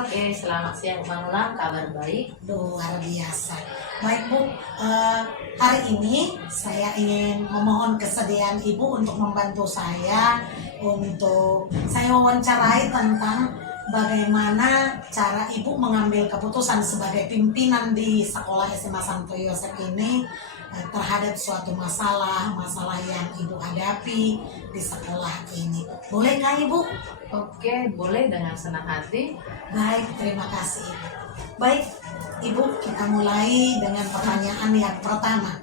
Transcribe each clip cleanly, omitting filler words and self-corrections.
Oke, selamat siang Bang Ulang, kabar baik. Luar biasa. Baik Bu, hari ini saya ingin memohon kesediaan Ibu untuk membantu saya wawancarai tentang bagaimana cara Ibu mengambil keputusan sebagai pimpinan di sekolah SMA Santo Yosef ini terhadap suatu masalah yang Ibu hadapi di sekolah ini. Bolehkah Ibu? Oke, boleh dengan senang hati. Baik, terima kasih. Baik, Ibu, kita mulai dengan pertanyaan yang pertama.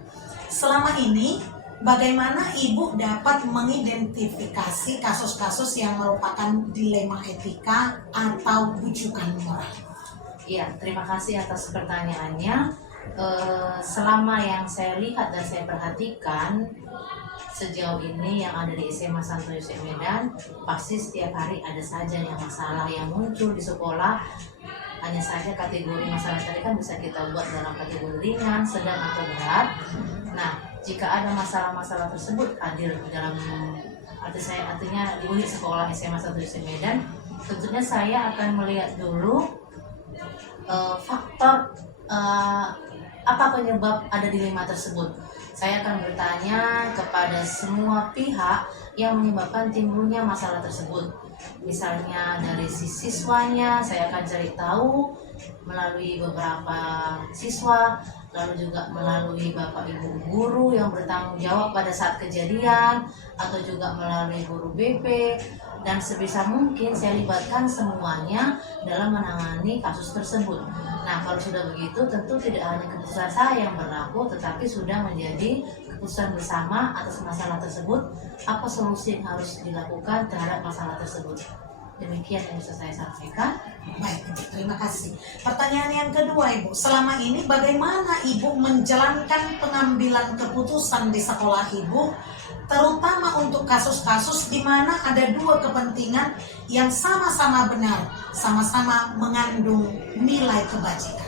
Selama ini, bagaimana Ibu dapat mengidentifikasi kasus-kasus yang merupakan dilema etika atau bujukan moral? Iya, terima kasih atas pertanyaannya. Selama yang saya lihat dan saya perhatikan sejauh ini yang ada di SMA Santo Yosef Medan, pasti setiap hari ada saja yang masalah yang muncul di sekolah. Hanya saja kategori masalah tadi kan bisa kita buat dalam kategori ringan, sedang atau berat. Nah, jika ada masalah-masalah tersebut hadir dalam artinya di unit sekolah SMA Santo Yosef Medan, tentunya saya akan melihat dulu faktor apa penyebab ada dilema tersebut. Saya akan bertanya kepada semua pihak yang menyebabkan timbulnya masalah tersebut. Misalnya dari si siswanya, saya akan cari tahu melalui beberapa siswa, lalu juga melalui bapak ibu guru yang bertanggung jawab pada saat kejadian, atau juga melalui guru BP, dan sebisa mungkin saya libatkan semuanya dalam menangani kasus tersebut. Nah, kalau sudah begitu, tentu tidak hanya keputusan saya yang berlaku, tetapi sudah menjadi keputusan bersama atas masalah tersebut, apa solusi yang harus dilakukan terhadap masalah tersebut. Demikian yang bisa saya sampaikan. Baik, terima kasih. Pertanyaan yang kedua, Ibu. Selama ini bagaimana Ibu menjalankan pengambilan keputusan di sekolah Ibu, terutama untuk kasus-kasus di mana ada dua kepentingan yang sama-sama benar, sama-sama mengandung nilai kebajikan?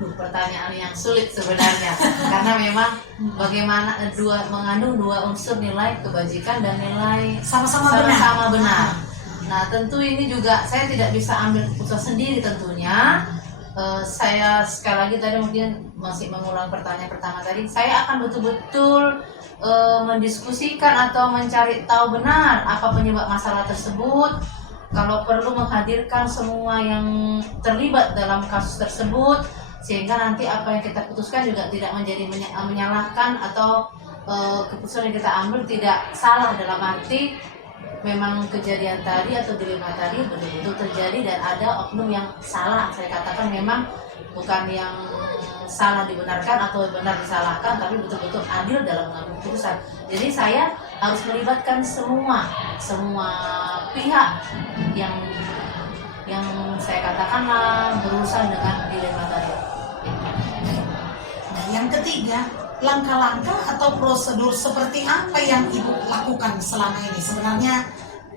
Pertanyaan yang sulit sebenarnya karena memang bagaimana mengandung dua unsur nilai kebajikan dan nilai sama-sama benar. Nah, tentu ini juga saya tidak bisa ambil keputusan sendiri tentunya. Saya sekali lagi tadi mungkin masih mengulang pertanyaan pertama tadi, saya akan betul-betul mendiskusikan atau mencari tahu benar apa penyebab masalah tersebut. Kalau perlu menghadirkan semua yang terlibat dalam kasus tersebut, sehingga nanti apa yang kita putuskan juga tidak menjadi menyalahkan atau keputusan yang kita ambil tidak salah, dalam arti memang kejadian tadi atau dilema tadi betul-betul terjadi dan ada oknum yang salah. Saya katakan memang bukan yang salah dibenarkan atau benar disalahkan, tapi betul-betul adil dalam mengambil keputusan. Jadi saya harus melibatkan semua pihak yang saya katakanlah berurusan dengan dilema tadi. Nah, yang ketiga, langkah-langkah atau prosedur seperti apa yang Ibu lakukan selama ini? Sebenarnya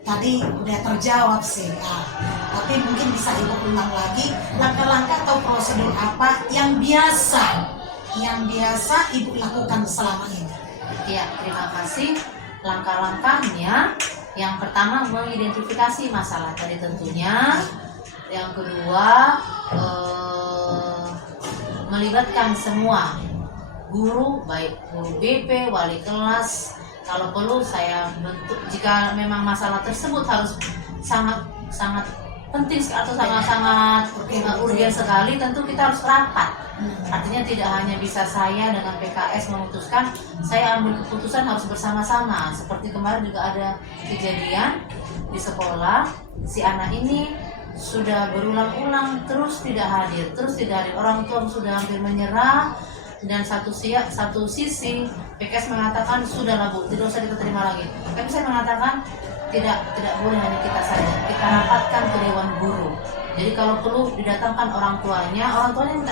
tadi udah terjawab sih, tapi mungkin bisa Ibu ulang lagi, langkah-langkah atau prosedur apa yang biasa Ibu lakukan selama ini? Ya, terima kasih. Langkah-langkahnya, yang pertama mengidentifikasi masalah tadi tentunya. Yang kedua, melibatkan semua guru, baik guru BP, wali kelas. Kalau perlu saya bentuk, jika memang masalah tersebut harus sangat penting atau sangat urgen sekali, tentu kita harus rapat. Artinya tidak hanya bisa saya dengan PKS memutuskan, saya ambil keputusan, harus bersama-sama. Seperti kemarin juga ada kejadian di sekolah, si anak ini sudah berulang-ulang terus tidak hadir, orang tua sudah hampir menyerah, dan satu sisi PKS mengatakan sudahlah Bu, tidak usah kita terima lagi. Tapi saya mengatakan tidak boleh hanya kita saja, kita rapatkan ke dewan guru. Jadi kalau perlu didatangkan orang tuanya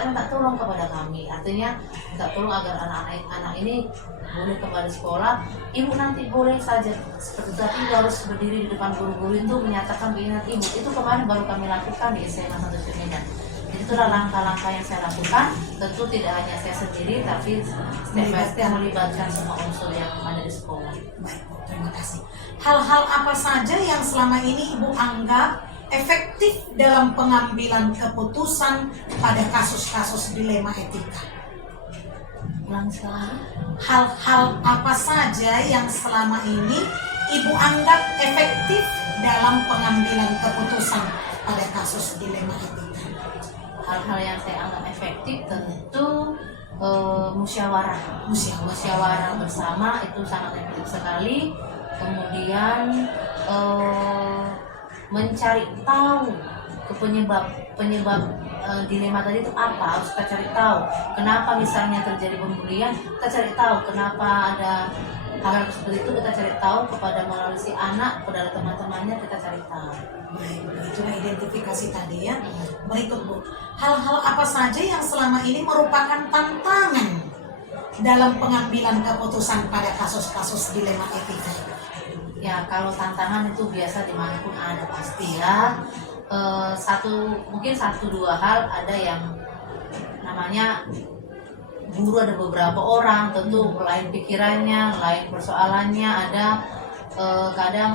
minta tolong kepada kami. Artinya minta tolong agar anak ini boleh kembali sekolah. Ibu nanti boleh saja seperti tapi harus berdiri di depan guru-guru itu menyatakan keinginan ibu. Itu kemarin baru kami lakukan di SMA Santo Yosef Medan. Jadi itulah langkah-langkah yang saya lakukan. Tentu tidak hanya saya sendiri, tapi step by step melibatkan semua unsur yang ada di sekolah. Baik, terima kasih. Hal-hal apa saja yang selama ini Ibu anggap efektif dalam pengambilan keputusan pada kasus-kasus dilema etika? Ulang sekali. Hal-hal apa saja yang selama ini Ibu anggap efektif dalam pengambilan keputusan pada kasus dilema etika? Hal-hal yang saya anggap efektif tentu musyawarah bersama itu sangat efektif sekali. Kemudian mencari tahu ke penyebab dilema tadi itu apa, harus kita cari tahu. Kenapa misalnya terjadi pembulian, kita cari tahu kenapa ada hal seperti itu, kita cari tahu kepada melalui si anak, kepada teman-temannya, kita cari tahu. Baik, itulah identifikasi tadi ya. Berikut Bu, hal-hal apa saja yang selama ini merupakan tantangan dalam pengambilan keputusan pada kasus-kasus dilema etika? Ya, kalau tantangan itu biasa dimanapun ada pasti ya. Mungkin satu dua hal ada yang namanya guru, ada beberapa orang tentu lain pikirannya, lain persoalannya, ada kadang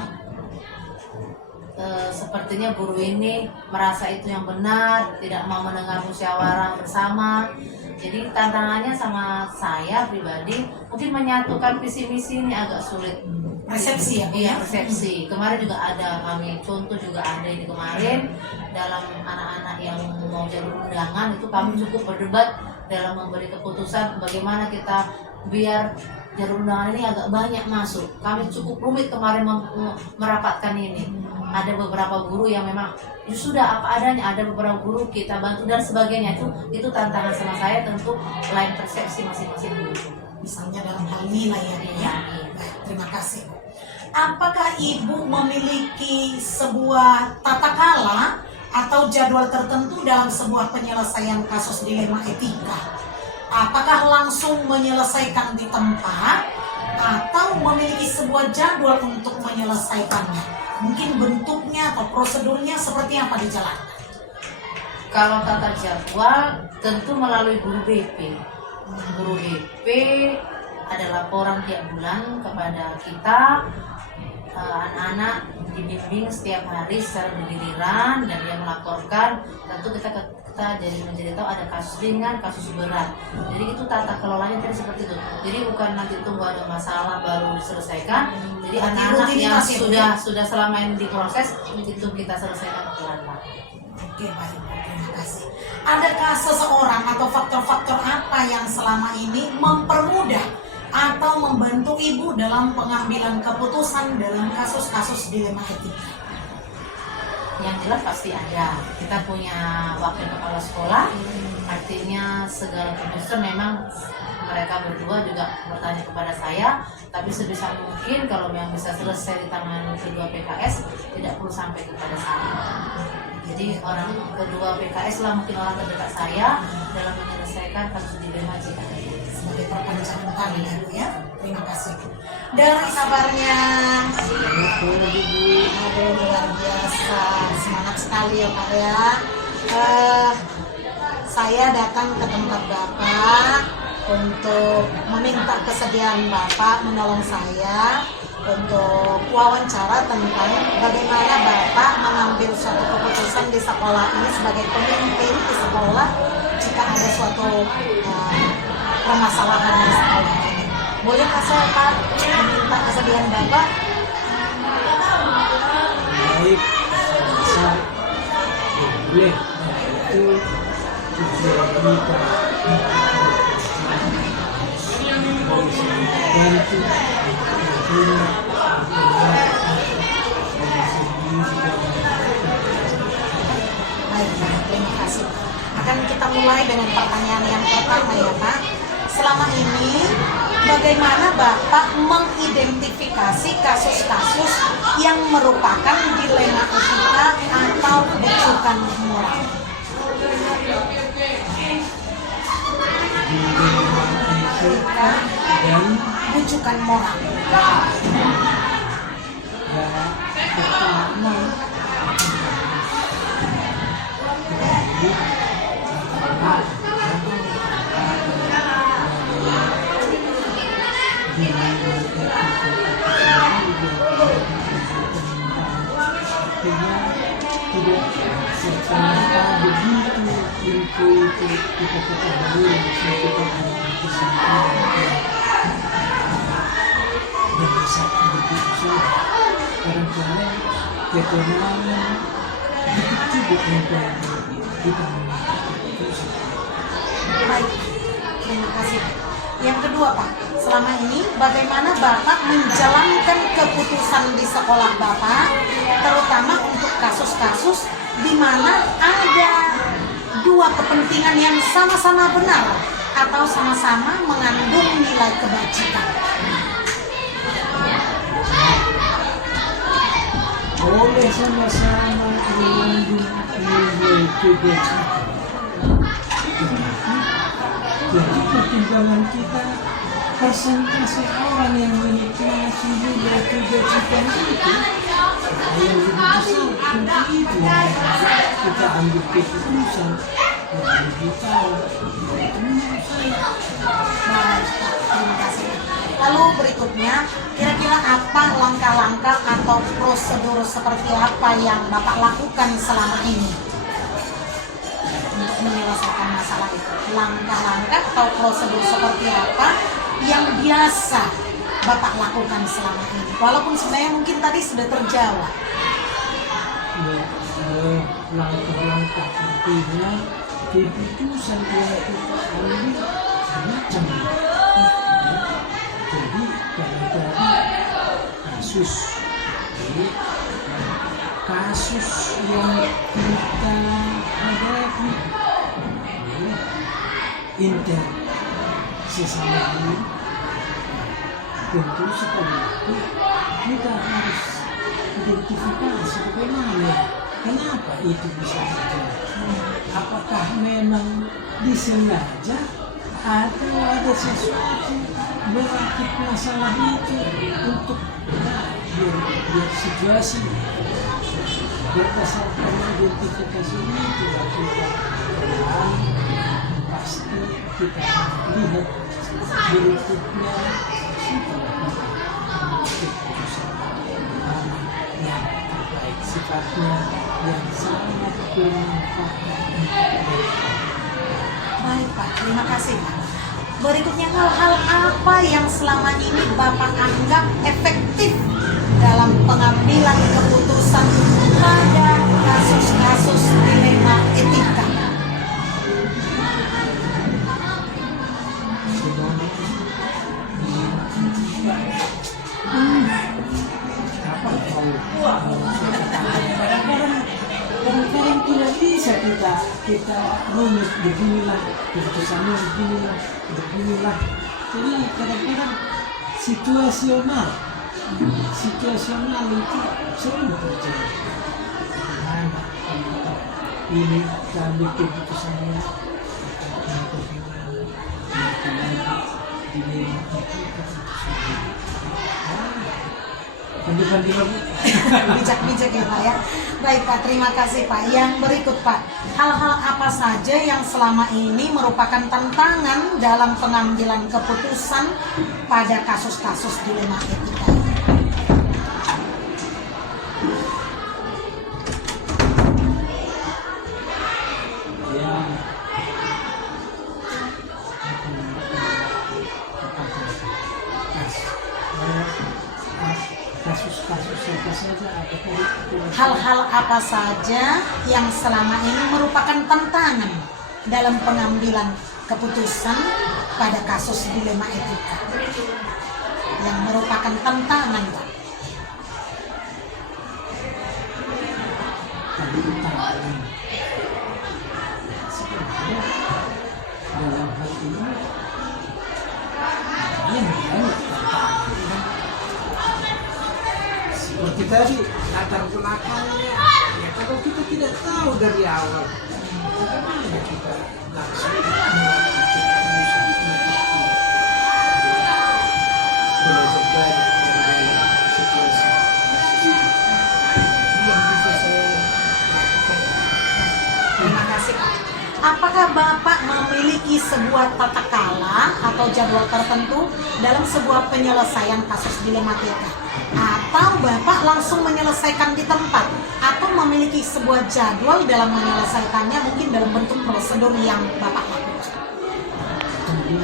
sepertinya guru ini merasa itu yang benar, tidak mau mendengar musyawarah bersama. Jadi tantangannya sama saya pribadi mungkin menyatukan visi misi ini agak sulit. Persepsi ya Bu? Iya, persepsi. Kemarin juga ada, kami contoh juga ada ini kemarin dalam anak-anak yang mau jalur undangan itu kami cukup berdebat dalam memberi keputusan bagaimana kita biar jalur undangan ini agak banyak masuk. Kami cukup rumit kemarin merapatkan ini. Ada beberapa guru yang memang sudah apa adanya, ada beberapa guru kita bantu dan sebagainya. Itu tantangan sama saya, tentu lain persepsi masing-masing guru. Misalnya dalam hal nilai ya. Baik, terima kasih. Apakah Ibu memiliki sebuah tata kala atau jadwal tertentu dalam sebuah penyelesaian kasus dilema etika? Apakah langsung menyelesaikan di tempat atau memiliki sebuah jadwal untuk menyelesaikannya? Mungkin bentuknya atau prosedurnya seperti apa dijalankan? Kalau tata jadwal tentu melalui guru BP. Guru BP ada laporan tiap bulan kepada kita, anak-anak dibimbing setiap hari secara bergiliran dan dia melaporkan. Tentu kita jadi menjadi tahu ada kasus ringan, kasus berat. Jadi itu tata kelolanya tadi seperti itu. Jadi bukan nanti tunggu ada masalah baru diselesaikan. Jadi anak-anak yang sudah selama ini diproses itu kita selesaikan pelan-pelan. Oke, baik, terima kasih. Adakah seseorang atau faktor-faktor apa yang selama ini mempermudah atau membantu Ibu dalam pengambilan keputusan dalam kasus-kasus dilema etika? Yang jelas pasti ada. Kita punya wakil kepala sekolah, artinya segala keputusan memang mereka berdua juga bertanya kepada saya, tapi sebisa mungkin kalau yang bisa selesai di tangan kedua PKS tidak perlu sampai kepada saya. Jadi orang kedua PKS lah mungkin orang terdekat saya dalam menyelesaikan kasus dilema jika ada. Sebagai perpanjangan tangan ya Bu ya. Terima kasih. Dari kabarnya, aduh luar biasa, semangat sekali ya Pak ya. Saya datang ke tempat Bapak untuk meminta kesediaan Bapak menolong saya untuk wawancara tentang bagaimana Bapak mengambil suatu keputusan di sekolah ini sebagai pemimpin di sekolah jika ada suatu permasalahan di sekolah ini. Bolehkah saya Pak meminta kesediaan Bapak? Baik, boleh. Itu tujuan bantu Baik, terima kasih. Akan kita mulai dengan pertanyaan yang pertama ya Pak. Selama ini bagaimana Bapak mengidentifikasi kasus-kasus yang merupakan dilema etika atau bujukan moral? dan Bujukan moral. pertama tidak Ternyata begitu info itu kita ketahui langsung kita ada kesimpulan dan bisa begitu saja. Kadang-kadang ketenangan itu juga mempengaruhi kita memutuskan. Baik, terima kasih. Yang kedua Pak, selama ini bagaimana Bapak menjalankan keputusan di sekolah Bapak, terutama untuk kasus-kasus di mana ada dua kepentingan yang sama-sama benar atau sama-sama mengandung nilai kebajikan. Boleh sama-sama mengandung nilai kebajikan. Jadi pertimbangan kita persentase orang yang menikmati nilai kebajikan itu yang lebih besar tentu itu yang kita ambil keputusan yang lebih tahu. Menurut saya. Baik, Pak. Terima kasih. Lalu berikutnya, kira-kira apa langkah-langkah atau prosedur seperti apa yang Bapak lakukan selama ini untuk menyelesaikan masalah itu? Langkah-langkah atau prosedur seperti apa yang biasa Bapak lakukan selama ini? Walaupun sebenarnya mungkin tadi sudah terjawab. Ya, langkah-langkah artinya keputusan yang kita ambil macam jadi kadang-kadang kasus yang kita hadapi inter sesama ini tentu sekali kita harus identifikasi bagaimana kenapa itu bisa terjadi. Apakah memang disengaja atau ada sesuatu berakit masalah itu untuk biar situasi berdasarkan identifikasi itu kita pasti kita lihat berikutnya setelah kita keputusan yang terbaik sifatnya yang sangat bermanfaat. Baik Pak, terima kasih Pak. Berikutnya, hal-hal apa yang selama ini Bapak anggap efektif dalam pengambilan keputusan pada kasus-kasus dilema etika? Kadang-kadang tidak bisa kita rumit beginilah keputusannya beginilah. Jadi kadang-kadang situasional itu sering terjadi. Mana ini kami keputusannya dilema Bijak-bijak ya Pak ya. Baik Pak, terima kasih Pak. Yang berikut Pak, hal-hal apa saja yang selama ini merupakan tantangan dalam pengambilan keputusan pada kasus-kasus dilema etika? Kasus-kasus apa saja Hal-hal apa saja yang selama ini merupakan tantangan dalam pengambilan keputusan pada kasus dilema etika? Yang merupakan tantangan Pak. Sebenarnya dalam hal ini yang banyak tantangan. Seperti tadi latar belakangnya, ya kalau kita tidak tahu dari awal, bagaimana kita langsung belajar dari situasi yang bisa saya lakukan. Terima kasih Pak. Apakah Bapak memiliki sebuah tata kala atau jadwal tertentu dalam sebuah penyelesaian kasus dilema etika? atau Bapak langsung menyelesaikan di tempat, atau memiliki sebuah jadwal dalam menyelesaikannya, mungkin dalam bentuk prosedur yang Bapak lakukan? Jadi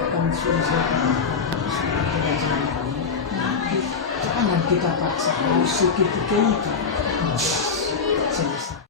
akan selesaikan pengajaran kami. Jangan kita paksa harus seketika itu selesai.